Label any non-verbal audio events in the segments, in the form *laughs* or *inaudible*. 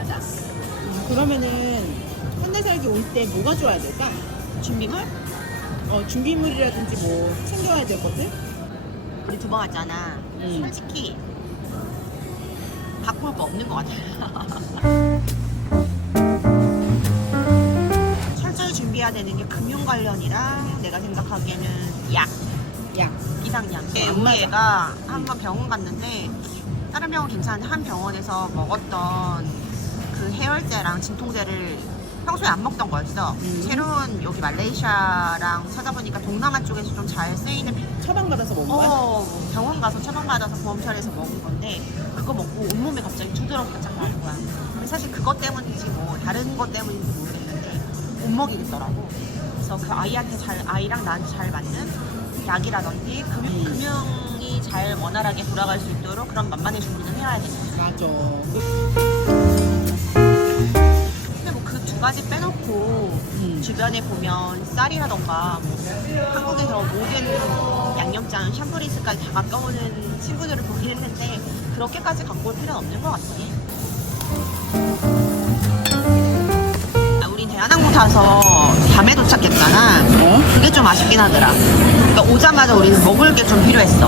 맞아 맞아. 그러면은 한달 살기 올 때 뭐가 좋아야 될까? 준비물? 어 준비물이라든지 뭐 챙겨야 될 것들? 우리 두 번 왔잖아. 음. 솔직히 바꿀 거 없는 것 같아. *laughs* 철저히 준비해야 되는 게 금융 관련이랑 내가 생각하기에는 약, 약. 이상약. 안 우리. 애가 한 번 병원 갔는데 다른 병원 괜찮은데 한 병원에서 먹었던 그 해열제랑 진통제를 평소에 안 먹던 거였어. 음. 새로운 여기 말레이시아랑 찾아보니까 동남아 쪽에서 좀 잘 쓰이는 처방 받아서 먹은 거야? 어, 병원 가서 처방받아서 보험 처리해서 먹은 건데 그거 먹고 온몸에 갑자기 두드러기가 쫙 나는 거야. 근데 사실 그것 때문인지 뭐 다른 것 때문인지 모르겠는데 못 먹이겠더라고. 그래서 그 아이한테 잘 아이랑 나한테 잘 맞는 약이라든지 금융, 음. 금융이 잘 원활하게 돌아갈 수 있도록 그런 만반의 준비는 해야 되지. 맞아. 가지 빼놓고 음. 주변에 보면 쌀이라던가 뭐 한국에서 모든 양념장 샴푸리스까지 다 가까우는 친구들을 보긴 했는데 그렇게까지 갖고 올 필요는 없는 것 같아. 아, 우린 대한항공 타서 밤에 도착했잖아. 어? 그게 좀 아쉽긴 하더라. 그러니까 오자마자 우리는 먹을 게 좀 필요했어.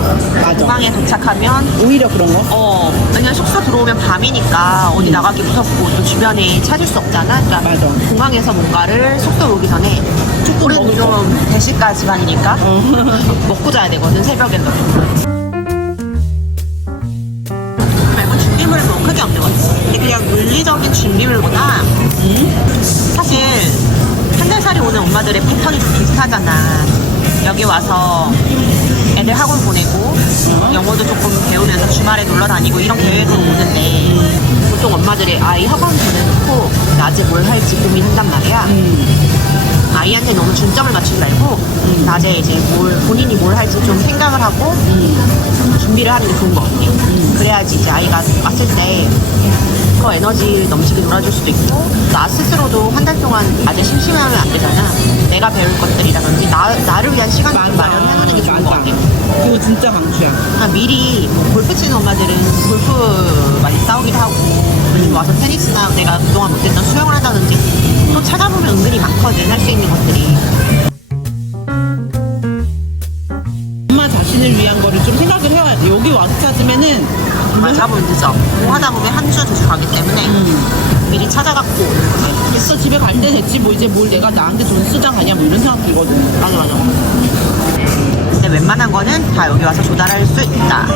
공항에 도착하면 오히려 그런 거? 어, 왜냐면 숙소 들어오면 밤이니까 어디 나가기 무섭고 또 주변에 찾을 수 없잖아. 그러니까 맞아. 공항에서 뭔가를 숙소 오기 전에 우리는 좀 대시가 집안이니까 어. *laughs* 먹고 자야 되거든 새벽에도. 말고 준비물은 뭐 크게 없는 것 같아. 근데 그냥 물리적인 준비물보다 응? 사실 살이 오는 엄마들의 패턴이 좀 비슷하잖아. 여기 와서 애들 학원 보내고 영어도 조금 배우면서 주말에 놀러 다니고 이런 계획으로 오는데 보통 엄마들이 아이 학원 보내놓고 낮에 뭘 할지 고민한단 말이야. 음. 아이한테 너무 중점을 맞추지 말고 낮에 이제 뭘 본인이 뭘 할지 좀 생각을 하고 준비를 하는 게 좋은 것 같아. 그래야지 이제 아이가 왔을 때 더 에너지 넘치게 놀아줄 수도 있고 나 스스로도 한 달 동안 아직 심심하면 안 되잖아. 내가 배울 것들이라든지 나, 나를 위한 시간을 좀 마련해놓는 게 좋은 것 같아. 그거 진짜 강추야. 아, 미리 뭐 골프 치는 엄마들은 골프 많이 싸우기도 하고 아니면 와서 테니스나 내가 그동안 못했던 수영을 한다든지 또 찾아보면 은근히 많거든 할 수 있는 것들이 맞아 보면 늦어. 뭐 하다 보면 한 주 두 주 가기 때문에 미리 찾아갖고. 오는 거지 됐어 집에 갈 때 됐지 뭐 이제 뭘 내가 나한테 돈 쓰자 가냐 뭐 이런 생각 들거든. 맞아 맞아. 근데 웬만한 거는 다 여기 와서 조달할 수 있다